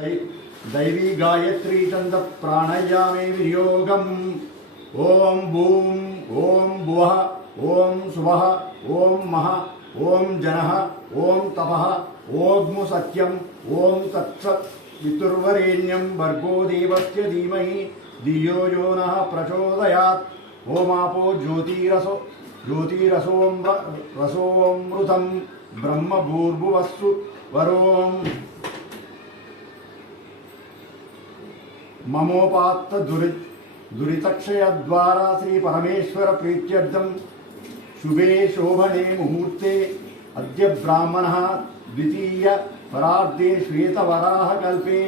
दैवी गायत्री छंद प्राणायामे विनियोगम ओम बूम ओम भुवः ओम सुवः ओम महा ओम जनः ओम तपः ओम सत्यम ओम तत्सत् वितुर्वरेण्यं भर्गो देवस्य धीमहि धियो यो नः प्रचोदयात् ओमापो ज्योतिरसोऽमृतं ब्रह्म भूर्भुवस्सु वरोम ममोपात्त दुरितक्षय द्वारा श्री परमेश्वर प्रीत्यर्थम शुभे शोभने मुहूर्ते अद्य ब्राह्मणः द्वितीय परार्धे श्वेतवराह कल्पे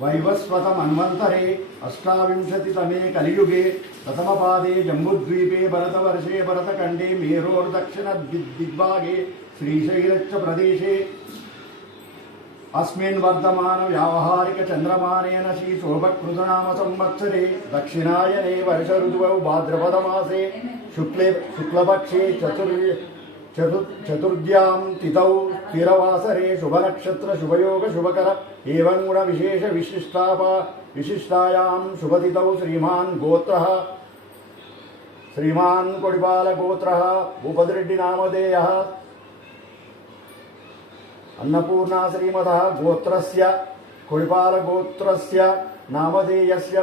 वैवस्वत मन्वन्तरे अष्टाविंशतितमे कलियुगे प्रथमपादे जम्बुद्वीपे भरतवर्षे भरतखण्डे मेरोर्दक्षिण दिग्भागे श्रीशैलच्च प्रदेशे अस्मिन् वर्धमान व्यावहारिक चंद्रमानेन श्री शोभकृतनाम संवत्सरे दक्षिणायने वर्ष ऋतुवौ भाद्रपद मासे शुक्लपक्षे चतुर्द्यां तिथौ स्थिरवासरे शुभनक्षत्र शुभयोग शुभकर एवं गुण विशेष विशिष्टायां शुभतिथौ श्रीमान् कोडिपाल गोत्रः भूपतिरेड्डी नामधेयः अन्नपूर्णा श्रीमतः गोत्रस्य कोडिपाल गोत्रस्य नामधेयस्य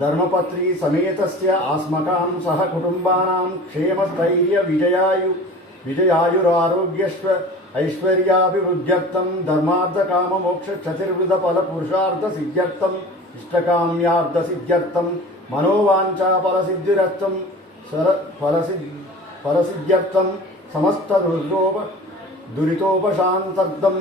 धर्मपत्री समेतस्य अस्मकां सह कुटुंबानां क्षेमस्थैर्य विजयायुरारोग्यश्व ऐश्वर्याभिवृद्ध्यर्थं धर्मार्थ काम मोक्ष चतुर्विध फल पुरुषार्थ सिद्ध्यर्थं इष्टकाम्यार्थ सिद्ध्यर्थं मनोवांछा फलसिद्धिरर्थं फलसिद्ध्यर्थं समस्त दुरितोपशान्तर्थं